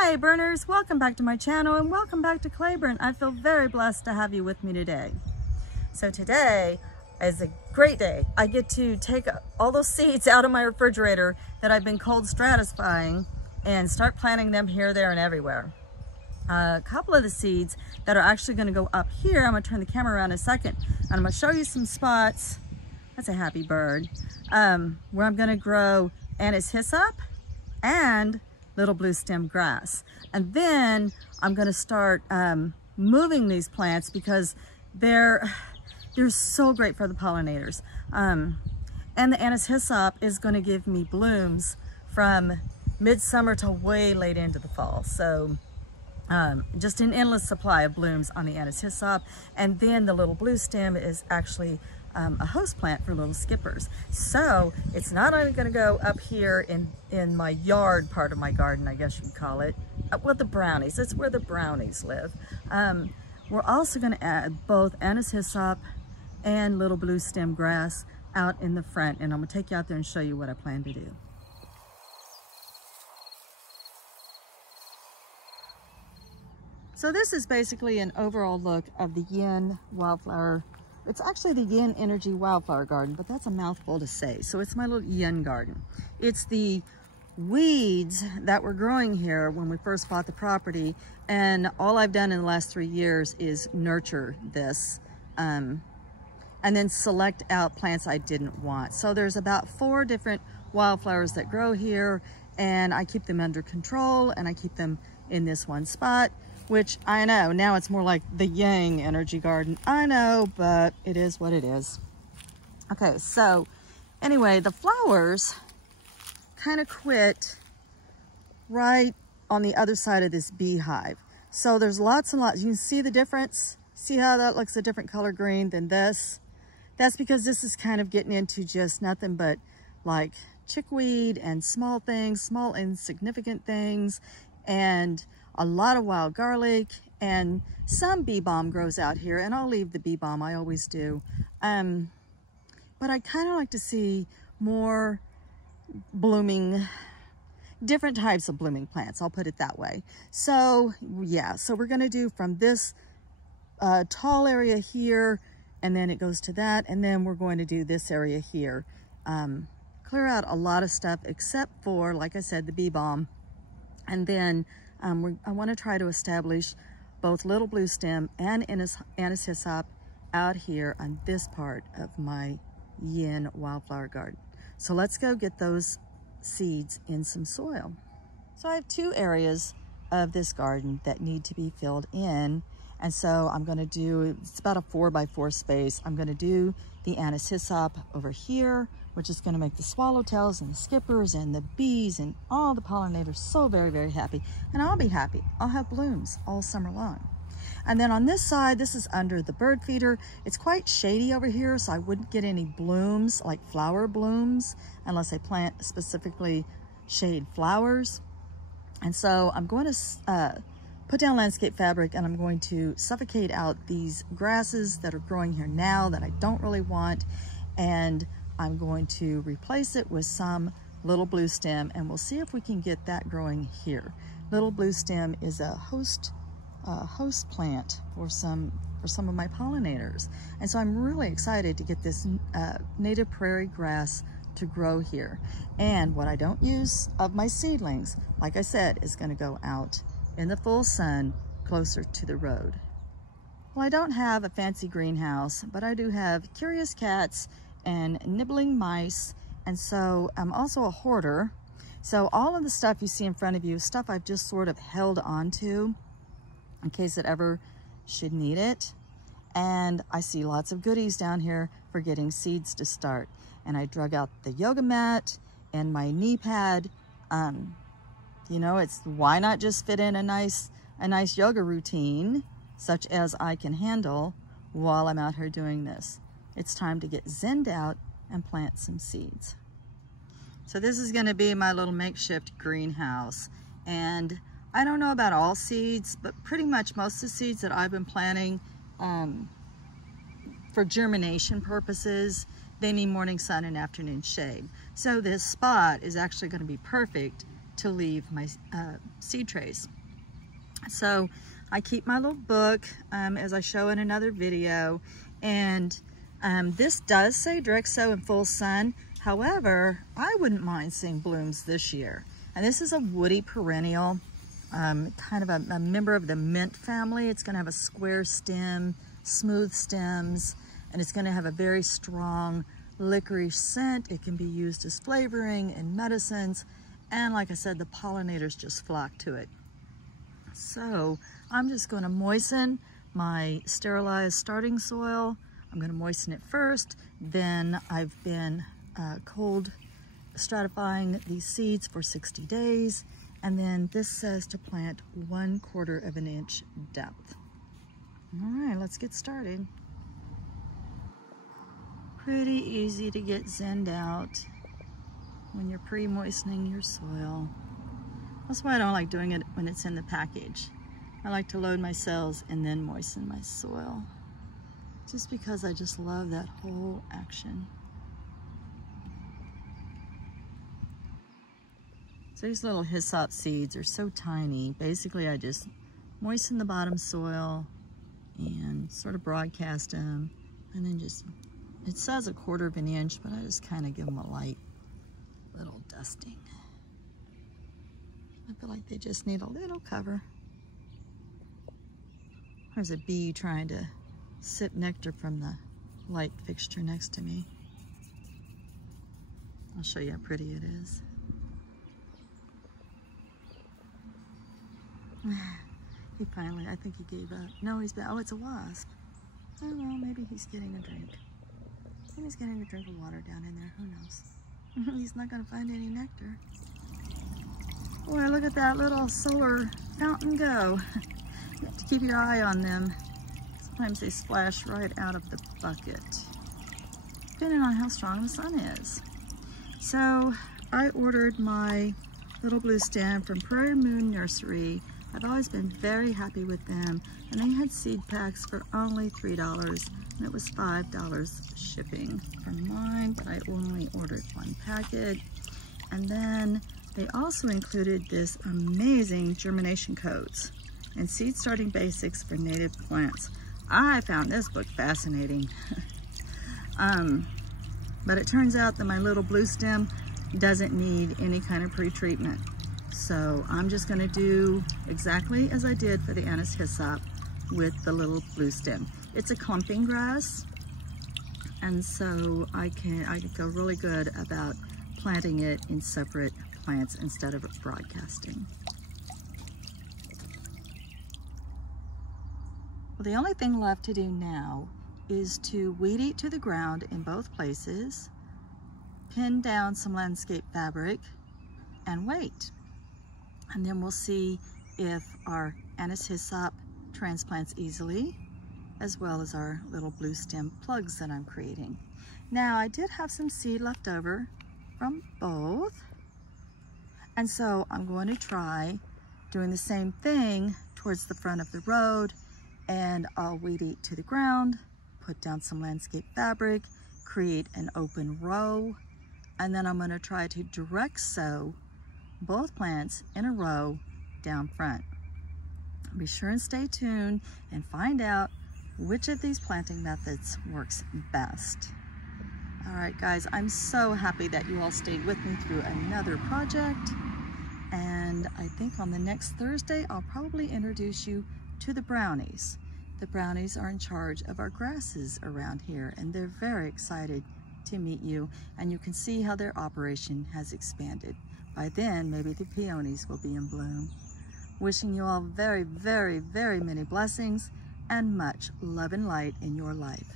Hi Burners, welcome back to my channel and welcome back to Clayburn. I feel very blessed to have you with me today. So today is a great day. I get to take all those seeds out of my refrigerator that I've been cold stratifying and start planting them here, there, and everywhere. A couple of the seeds that are actually going to go up here, I'm going to turn the camera around in a second and I'm going to show you some spots. That's a happy bird. Where I'm going to grow Anise hyssop and little bluestem grass. And then I'm going to start moving these plants because they're so great for the pollinators. And the Anise hyssop is going to give me blooms from midsummer to way late into the fall. So just an endless supply of blooms on the Anise hyssop. And then the little bluestem is actually a host plant for little skippers. So it's not only going to go up here in my yard part of my garden, I guess you'd call it, well, the brownies. That's where the brownies live. We're also going to add both Anise hyssop and little bluestem grass out in the front, and I'm going to take you out there and show you what I plan to do. So this is basically an overall look of the yin wildflower. It's actually the yin energy wildflower garden, but that's a mouthful to say. So it's my little yin garden. It's the weeds that were growing here when we first bought the property. And all I've done in the last 3 years is nurture this and then select out plants I didn't want. So there's about 4 different wildflowers that grow here, and I keep them under control and I keep them in this one spot, which I know now it's more like the yang energy garden. I know, but it is what it is. Okay, so anyway, the flowers kind of quit right on the other side of this beehive. So there's lots and lots. You can see the difference. See how that looks a different color green than this? That's because this is kind of getting into just nothing but like chickweed and small things, small insignificant things, and a lot of wild garlic, and some bee balm grows out here, and I'll leave the bee balm, I always do. But I kind of like to see more blooming, different types of blooming plants, I'll put it that way. So yeah, so we're gonna do from this tall area here, and then it goes to that, and then we're going to do this area here. Clear out a lot of stuff except for, like I said, the bee balm. And then I want to try to establish both little bluestem and Anise hyssop out here on this part of my yin wildflower garden. So let's go get those seeds in some soil. So I have 2 areas of this garden that need to be filled in. And so I'm going to do, it's about a 4x4 space. I'm going to do the Anise hyssop over here, which is going to make the swallowtails and the skippers and the bees and all the pollinators so very, very happy. And I'll be happy. I'll have blooms all summer long. And then on this side, this is under the bird feeder. It's quite shady over here, so I wouldn't get any blooms, like flower blooms, unless I plant specifically shade flowers. And so I'm going to put down landscape fabric, and I'm going to suffocate out these grasses that are growing here now that I don't really want, and I'm going to replace it with some little bluestem, and we'll see if we can get that growing here. Little bluestem is a host plant for some of my pollinators, and so I'm really excited to get this native prairie grass to grow here. And what I don't use of my seedlings, like I said, is going to go out in the full sun closer to the road. Well, I don't have a fancy greenhouse, but I do have curious cats and nibbling mice, and so I'm also a hoarder. So all of the stuff you see in front of you is stuff I've just sort of held on to in case it ever should need it. And I see lots of goodies down here for getting seeds to start. And I drug out the yoga mat and my knee pad. You know, it's why not just fit in a nice yoga routine, such as I can handle while I'm out here doing this. It's time to get zenned out and plant some seeds. So this is going to be my little makeshift greenhouse. And I don't know about all seeds, but pretty much most of the seeds that I've been planting for germination purposes, they need morning sun and afternoon shade. So this spot is actually going to be perfect to leave my seed trays. So I keep my little book, as I show in another video, and this does say direct sow in full sun. However, I wouldn't mind seeing blooms this year. And this is a woody perennial, kind of a member of the mint family. It's gonna have a square stem, smooth stems, and it's gonna have a very strong licorice scent. It can be used as flavoring in medicines. And like I said, the pollinators just flock to it. So I'm just gonna moisten my sterilized starting soil. I'm gonna moisten it first. Then I've been cold stratifying these seeds for 60 days. And then this says to plant 1/4 of an inch depth. All right, let's get started. Pretty easy to get zenned out when you're pre-moistening your soil. That's why I don't like doing it when it's in the package. I like to load my cells and then moisten my soil, just because I just love that whole action. So these little hyssop seeds are so tiny. Basically, I just moisten the bottom soil and sort of broadcast them, and then just, it says 1/4 of an inch, but I just kind of give them a light little dusting. I feel like they just need a little cover. There's a bee trying to sip nectar from the light fixture next to me. I'll show you how pretty it is. He finally, I think he gave up. No, he's been, oh, it's a wasp. Oh, well, maybe he's getting a drink. Maybe he's getting a drink of water down in there, who knows? He's not gonna find any nectar. Boy, look at that little solar fountain go. You have to keep your eye on them. Sometimes they splash right out of the bucket, depending on how strong the sun is. So I ordered my little Bluestem from Prairie Nursery. I've always been very happy with them, and they had seed packs for only $3, and it was $5 shipping for mine, but I only ordered 1 packet. And then they also included this amazing germination codes and seed starting basics for native plants. I found this book fascinating. But it turns out that my little Bluestem doesn't need any kind of pre-treatment. So I'm just gonna do exactly as I did for the Anise Hyssop with the little Bluestem. It's a clumping grass, and so I can feel really good about planting it in separate plants instead of broadcasting. Well, the only thing left to do now is to weed eat to the ground in both places, pin down some landscape fabric, and wait. And then we'll see if our Anise Hyssop transplants easily, as well as our little Bluestem plugs that I'm creating. Now, I did have some seed left over from both, and so I'm going to try doing the same thing towards the front of the road, and I'll weed eat to the ground, put down some landscape fabric, create an open row, and then I'm going to try to direct sow both plants in a row down front. Be sure and stay tuned and find out which of these planting methods works best. All right, guys, I'm so happy that you all stayed with me through another project. And I think on the next Thursday, I'll probably introduce you to the brownies. The brownies are in charge of our grasses around here, and they're very excited to meet you, and you can see how their operation has expanded. By then, maybe the peonies will be in bloom. Wishing you all very, very, very many blessings and much love and light in your life.